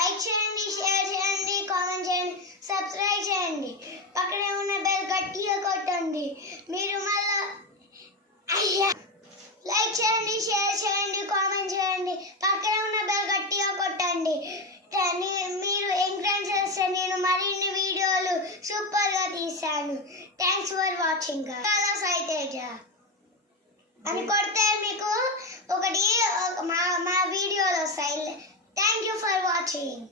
Like చేయండి, share చేయండి, comment చేయండి, సబ్స్క్రైబ్ చేయండి. పక్కనే ఉన్న బెల్ గట్టిగా కొట్టండి. మీరు మళ్ళా లైక్ చేయండి, షేర్ చేయండి, కామెంట్ చేయండి. పక్కనే ఉన్న బెల్ గట్టిగా కొట్టండి. మీరు ఎంకరేజ్ చేస్తే నేను మరిన్ని వీడియోలు సూపర్గా తీశాను. Thanks for watching. చాలా సైతేజ అని కొడితే మీకు ఒకటి మా వీడియోలు వస్తాయి. Thank you for watching.